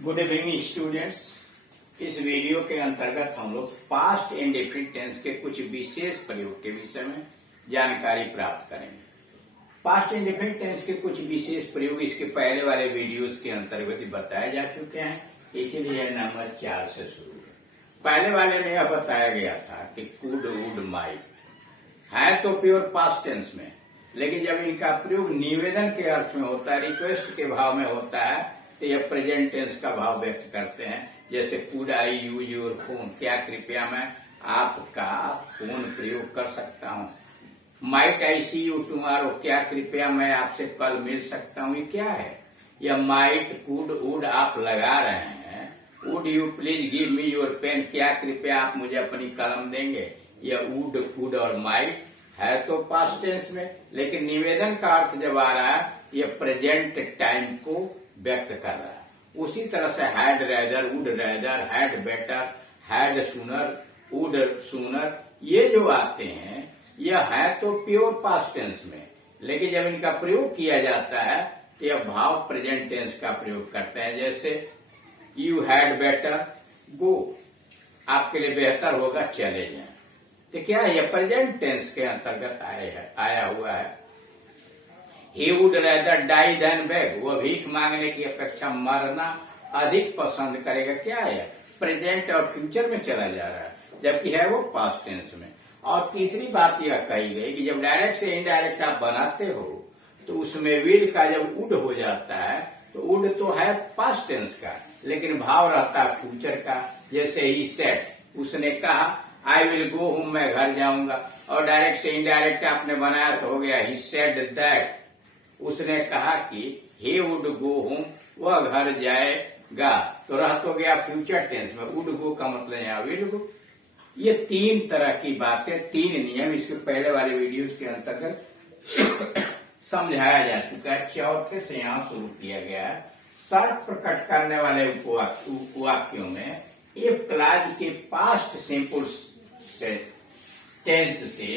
Good evening students. इस video के अंतर्गत हम लोग पास्ट इंडेफिनिट टेंस के कुछ विशेष प्रयोग के विषय में जानकारी प्राप्त करेंगे। पास्ट इंडेफिनिट टेंस के कुछ विशेष प्रयोग इसके पहले वाले वीडियोस के अंतर्गत बताए जा चुके हैं, इसलिए नंबर 4 से शुरू है। पहले वाले में यह बताया गया था कि कुड वुड माइट है तो प्योर पास्ट टेंस में, लेकिन जब इनका प्रयोग निवेदन के अर्थ में होता है, रिक्वेस्ट के भाव में होता है, तो यह प्रेजेंट टेंस का भाव व्यक्त करते हैं। जैसे could I use your phone, क्या कृपया मैं आपका फोन प्रयोग कर सकता हूँ। Might I see you tomorrow, क्या कृपया मैं आपसे कल मिल सकता हूँ। ये क्या है? यह माइट कुड वुड आप लगा रहे हैं। Would you please give me your pen, क्या कृपया आप मुझे अपनी कलम देंगे। यह वुड कुड और माइट है तो पास्ट टेंस में, लेकिन निवेदन का अर्थ जब आ रहा है यह प्रेजेंट टाइम को व्यक्त कर रहा है। उसी तरह से had rather, would rather, had better, had sooner, would sooner, ये जो आते हैं यह है तो प्योर पास्ट टेंस में, लेकिन जब इनका प्रयोग किया जाता है यह भाव प्रेजेंट टेंस का प्रयोग करते हैं। जैसे यू हैड बेटर गो, आपके लिए बेहतर होगा चले जाएं। तो क्या यह प्रेजेंट टेंस के अंतर्गत आया हुआ है। He would rather die than beg, वह भीख मांगने की अपेक्षा मरना अधिक पसंद करेगा। क्या है? प्रेजेंट और फ्यूचर में चला जा रहा है, जबकि है वो पास्ट टेंस में। और तीसरी बात यह कही गई कि जब डायरेक्ट से इनडायरेक्ट आप बनाते हो तो उसमें विल का जब वुड हो जाता है तो वुड तो है पास्ट टेंस का, लेकिन भाव रहता है फ्यूचर का। जैसे ही सेड, उसने कहा आई विल गो होम, मैं घर जाऊंगा। और डायरेक्ट से इनडायरेक्ट आपने बनाया तो हो गया ही सेड दैट, उसने कहा कि he would go home, वह घर जाएगा, तो रह तो गया फ्यूचर टेंस में। would go का मतलब यहाँ will go। ये तीन तरह की बातें, तीन नियम इसके पहले वाले वीडियोस के अंतर्गत समझाया जा चुका है। चौथे से यहाँ शुरू किया गया है। शर्त प्रकट करने वाले उपवाक्यों में इफ क्लॉज के पास्ट सिंपल टेंस से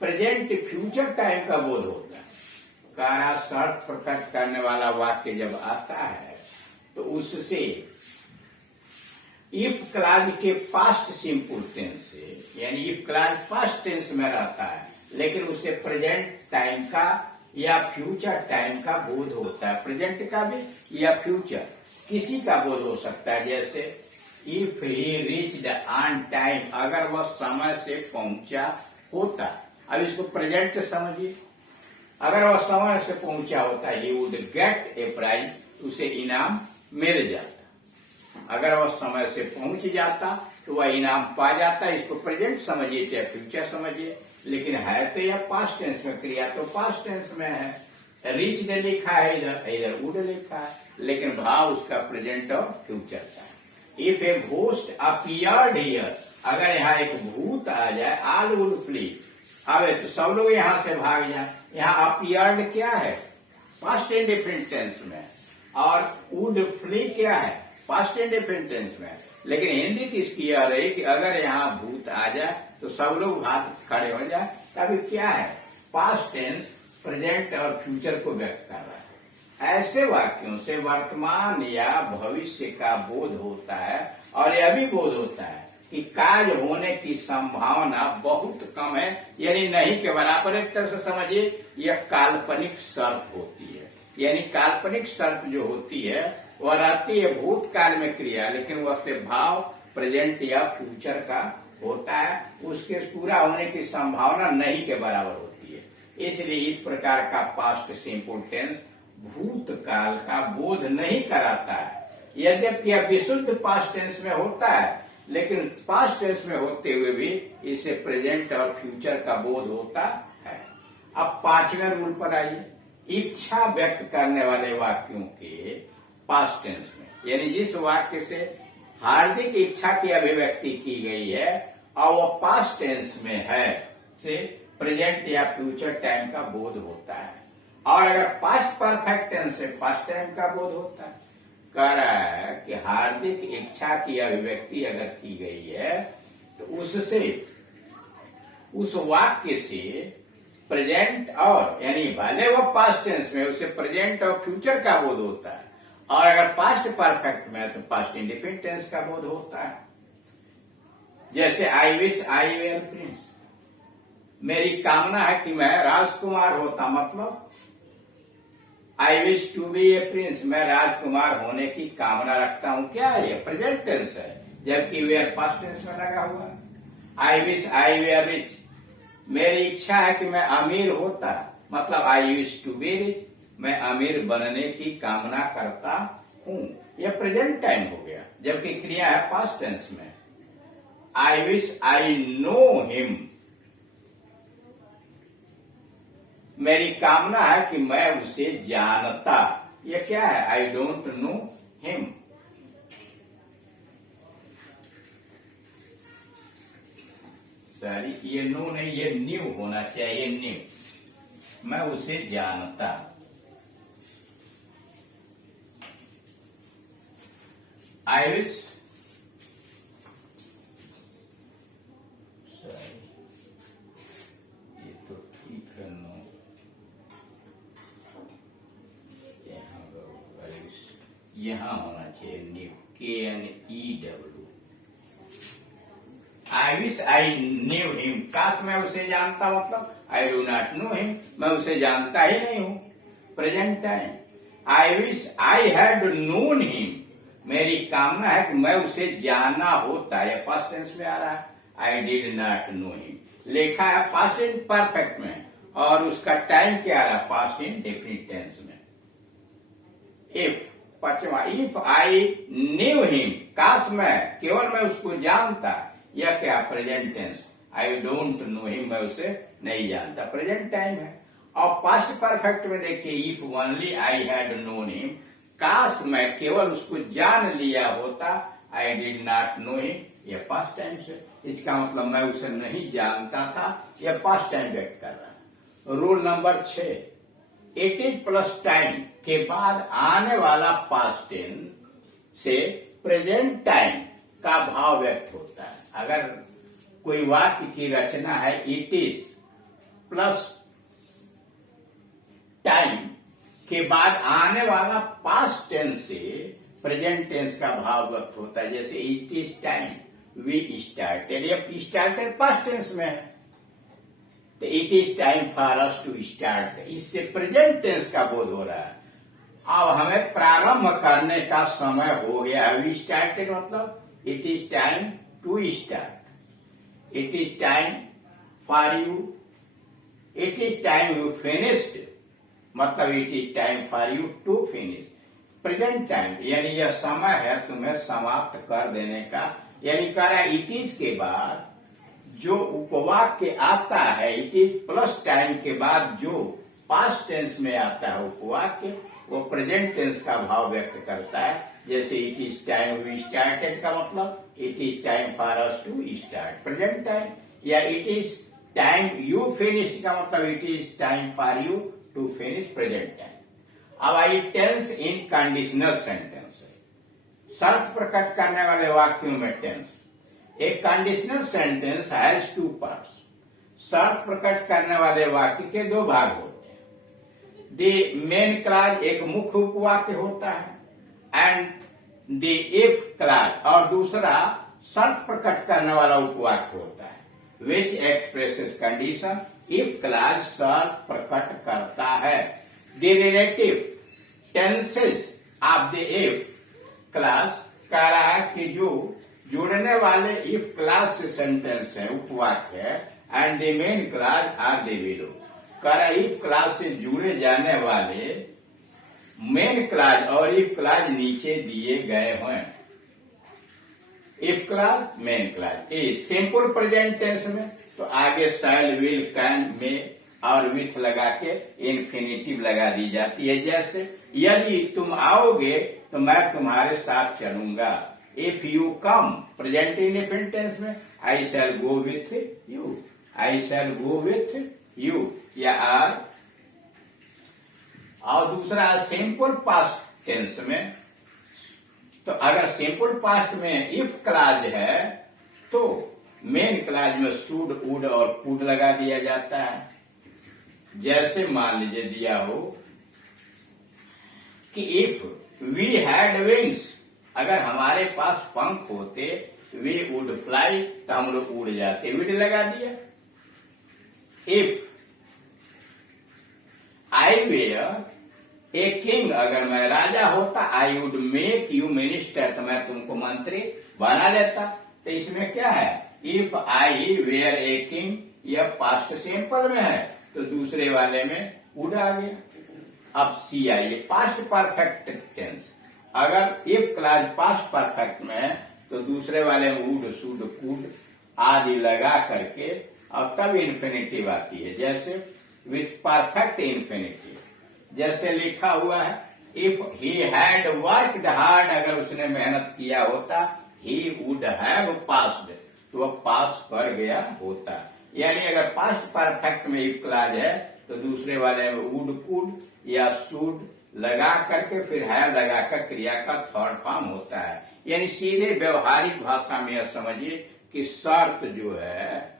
प्रेजेंट फ्यूचर टाइम का बोध होता है। कारा शर्त प्रकट करने वाला वाक्य जब आता है तो उससे इफ क्लॉज के पास्ट सिंपल टेंस से, यानी इफ क्लॉज पास्ट टेंस में रहता है लेकिन उसे प्रेजेंट टाइम का या फ्यूचर टाइम का बोध होता है। प्रेजेंट का भी या फ्यूचर किसी का बोध हो सकता है। जैसे if he reached on time, अगर वह समय से पहुंचा होता। अब इसको प्रेजेंट समझिए। अगर वह समय से पहुंचा होता he would get a prize, उसे इनाम मिल जाता। अगर वह समय से पहुंच जाता तो वह इनाम पा जाता। इसको प्रेजेंट समझिए चाहे फ्यूचर समझिए, लेकिन है तो यह पास्ट टेंस में, क्रिया तो पास्ट टेंस में है। रीच ने लिखा है, इधर वुड लिखा है, लेकिन भाव उसका प्रेजेंट और फ्यूचर का है। If a ghost appeared here, अगर यहाँ एक भूत आ जाए, ऑल वुड फ्ली, आवे तो सब लोग यहाँ से भाग जाए। यहाँ अपीयर्ड क्या है? पास्ट इंडेफिनिट टेंस में। और वुड फ्ली क्या है? पास्ट इंडेफिनिट टेंस में। लेकिन हिंदी की इसकी यह रही कि अगर यहाँ भूत आ जाए तो सब लोग भाग खड़े हो जाए। तभी क्या है? पास्ट टेंस प्रेजेंट और फ्यूचर को व्यक्त कर रहा है। ऐसे वाक्यों से वर्तमान या भविष्य का बोध होता है, और यह भी बोध होता है कि कार्य होने की संभावना बहुत कम है, यानी नहीं के बराबर। एक तरह से समझिए यह काल्पनिक शर्त होती है। यानी काल्पनिक शर्त जो होती है वह रहती है भूतकाल में क्रिया, लेकिन वह से भाव प्रेजेंट या फ्यूचर का होता है। उसके पूरा होने की संभावना नहीं के बराबर होती है। इसलिए इस प्रकार का पास्ट सिंपल टेंस भूतकाल का बोध नहीं कराता है। यद्यपि यह विशुद्ध पास्ट टेंस में होता है, लेकिन पास्ट टेंस में होते हुए भी इसे प्रेजेंट और फ्यूचर का बोध होता है। अब पांचवें रूल पर आइए। इच्छा व्यक्त करने वाले वाक्यों के पास्ट टेंस में, यानी जिस वाक्य से हार्दिक इच्छा की अभिव्यक्ति की गई है और वह पास्ट टेंस में है, से प्रेजेंट या फ्यूचर टाइम का बोध होता है। और अगर पास्ट परफेक्ट टेंस से पास्ट टाइम का बोध होता है। कह रहा है कि हार्दिक इच्छा की अभिव्यक्ति अगर की गई है तो उससे, उस वाक्य से प्रेजेंट और, यानी भले वो पास्ट टेंस में, उसे प्रेजेंट और फ्यूचर का बोध होता है। और अगर पास्ट परफेक्ट में है तो पास्ट इंडिफिनिट टेंस का बोध होता है। जैसे I wish I were prince, मेरी कामना है कि मैं राजकुमार होता, मतलब I wish to be a prince, मैं राजकुमार होने की कामना रखता हूं। क्या है ये? प्रेजेंट टेंस है, जबकि वेयर पास्ट टेंस में लगा हुआ है। I wish I were rich, मेरी इच्छा है कि मैं अमीर होता, मतलब I wish to be rich, मैं अमीर बनने की कामना करता हूं। यह प्रेजेंट टाइम हो गया, जबकि क्रिया है पास्ट टेंस में। आई विश आई नो हिम, मेरी कामना है कि मैं उसे जानता। यह क्या है? आई डोंट नो हिम। सॉरी, ये नो नहीं, ये न्यू होना चाहिए, न्यू। मैं उसे जानता। आई विश, सॉरी ये तो ठीक है, नो यहां होना चाहिए न्यू, KNEW। आई विश आई न्यू हिम, काश मैं उसे जानता, मतलब I do not know him, मैं उसे जानता ही नहीं हूं। Present time. I wish I had known him, मेरी कामना है कि मैं उसे जाना होता। यह पास्ट टेंस में आ रहा है। I did not know him लिखा है पास्ट इन परफेक्ट में, और उसका टाइम क्या आ रहा है? पास्ट इन डेफिनिट टेंस में। इफ, पांचवा, इफ आई न्यू हिम, काश मैं, केवल मैं उसको जानता। यह क्या? Present tense. I don't know him, मैं उसे नहीं जानता, प्रेजेंट टाइम है। और पास्ट परफेक्ट में देखिए, if only I had known him, काश मैं केवल उसको जान लिया होता। I did not know him, यह पास्ट टाइम से। इसका मतलब मैं उसे नहीं जानता था, यह पास्ट टाइम व्यक्त कर रहा है। Rule number 6, it is plus time के बाद आने वाला पास्ट टेंस से प्रेजेंट टाइम का भाव व्यक्त होता है। अगर कोई वाक्य की रचना है इट इज प्लस टाइम के बाद आने वाला पास्ट टेंस से प्रेजेंट टेंस का भाव व्यक्त होता है। जैसे it is time we started, ये स्टार्टेड पास्ट टेंस में है, तो it is time for us to start, इससे प्रेजेंट टेंस का बोध हो रहा है। अब हमें प्रारंभ करने का समय हो गया। वी स्टार्टेड मतलब it is time to start, it is time for you, it is time you finished, मतलब it is time for you to finish. Present time यानी यह समय है तुम्हें समाप्त कर देने का। यानी कह रहा है इट इज के बाद जो उपवाक्य आता है, इट इज प्लस टाइम के बाद जो पास्ट टेंस में आता है उपवाक्य, वो प्रेजेंट टेंस का भाव व्यक्त करता है। जैसे it is time we started का मतलब it is time for us to start, present time. या it is time you finish का मतलब it is time for you to finish, present time. अब I tense in conditional sentence, शर्त प्रकट करने वाले वाक्यों में टेंस। एक conditional sentence has two parts, शर्त प्रकट करने वाले वाक्य के दो भाग होते हैं। द मेन क्लॉज एक मुख्य उपवाक्य होता है, एंड द इफ क्लॉज और दूसरा शर्त प्रकट करने वाला उपवाक्य होता है, which expresses condition. If clause शर्त प्रकट करता है। The relative tenses of the if clause कह रहा है कि जो जुड़ने वाले इफ क्लॉज से सेंटेंस है, उपवाक्य है, and the main clause are the below. कह रहा है इफ क्लॉज से जुड़े जाने वाले मेन क्लॉज और इफ क्लॉज नीचे दिए गए हैं। If clause, main clause. A simple present tense में तो आगे शैल, विल, कैन, में और विथ लगा के इन्फिनिटिव लगा दी जाती है। जैसे यदि तुम आओगे तो मैं तुम्हारे साथ चलूंगा। If you come, present indefinite tense में I shall go with you, I shall go with you या आर। और दूसरा सिंपल पास्ट टेंस में, तो अगर सिंपल पास्ट में इफ क्लॉज है तो मेन क्लॉज में शुड, वुड और कुड लगा दिया जाता है। जैसे मान लीजिए दिया हो कि इफ वी हैड विंग्स, अगर हमारे पास पंख होते, वी वुड फ्लाई, तो हम लोग उड़ जाते, विड लगा दिया। If I were a king, अगर मैं राजा होता, I would make you minister, तो मैं तुमको मंत्री बना देता। तो इसमें क्या है, if I were a king, यह पास्ट सिंपल में है, तो दूसरे वाले में वुड आ गया। अब सी आइए, पास्ट परफेक्ट टेंस, अगर इफ क्लास पास्ट परफेक्ट में है तो दूसरे वाले में वुड, शुड, कुड आदि लगा करके और तब इन्फिनिटिव आती है। जैसे विथ परफेक्ट इन्फिनिटिव, जैसे लिखा हुआ है if he had worked hard, अगर उसने मेहनत किया होता, ही वुड हैव पास्ड, तो वह पास कर गया होता। यानी अगर पास्ट परफेक्ट में इफ क्लाज है तो दूसरे वाले में वुड, कुड या शुड लगा करके फिर है लगाकर क्रिया का थर्ड फॉर्म होता है। यानी सीधे व्यवहारिक भाषा में यह समझिए कि शर्त जो है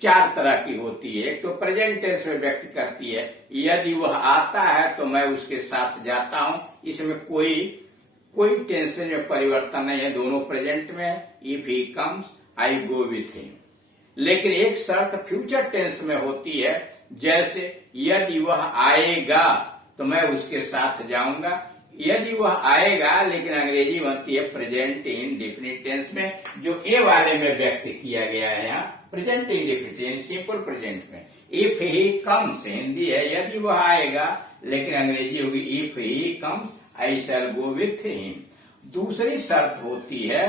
चार तरह की होती है। एक तो प्रेजेंट टेंस में व्यक्त करती है, यदि वह आता है तो मैं उसके साथ जाता हूं, इसमें कोई टेंशन में परिवर्तन नहीं है, दोनों प्रेजेंट में है। If he comes I go with him. लेकिन एक शर्त फ्यूचर टेंस में होती है, जैसे यदि वह आएगा तो मैं उसके साथ जाऊंगा। यदि वह आएगा, लेकिन अंग्रेजी बनती है प्रेजेंट इंडेफिनिट टेंस में, जो ए वाले में व्यक्त किया गया है यहाँ प्रेजेंट इंडेफिनिट सिंपल प्रेजेंट में। इफ ही कम्स हिंदी है यदि वह आएगा, लेकिन अंग्रेजी होगी if he comes I shall go with him. दूसरी शर्त होती है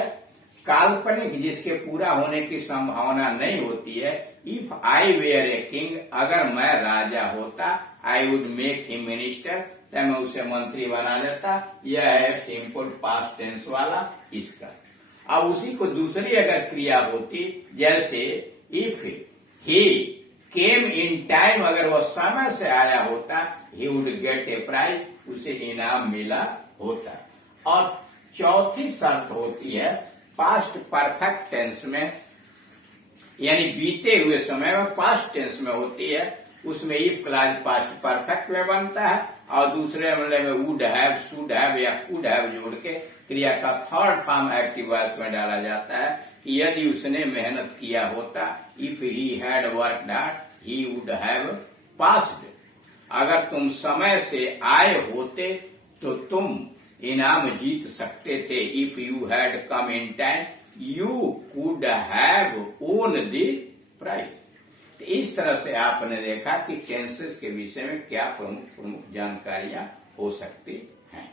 काल्पनिक, जिसके पूरा होने की संभावना नहीं होती है। If I were a king, अगर मैं राजा होता, I would make him minister, तो मैं उसे मंत्री बना देता। यह है सिंपल पास्ट टेंस वाला इसका। अब उसी को दूसरी अगर क्रिया होती, जैसे if he came in time, अगर वह समय से आया होता, he would get a prize, उसे इनाम मिला होता। और चौथी शर्त होती है पास्ट परफेक्ट टेंस में, यानी बीते हुए समय में पास्ट टेंस में होती है, उसमें इफ क्लाज पास्ट परफेक्ट में बनता है और दूसरे मामले में वुड हैव, शुड हैव या कुड हैव जोड़ के क्रिया का थर्ड फॉर्म एक्टिव वॉइस में डाला जाता है कि यदि उसने मेहनत किया होता, if he had worked hard, he would have passed. अगर तुम समय से आए होते तो तुम इनाम जीत सकते थे। If you had come in time, you could have won the prize. तो इस तरह से आपने देखा कि टेंसेस के विषय में क्या प्रमुख जानकारियां हो सकती हैं।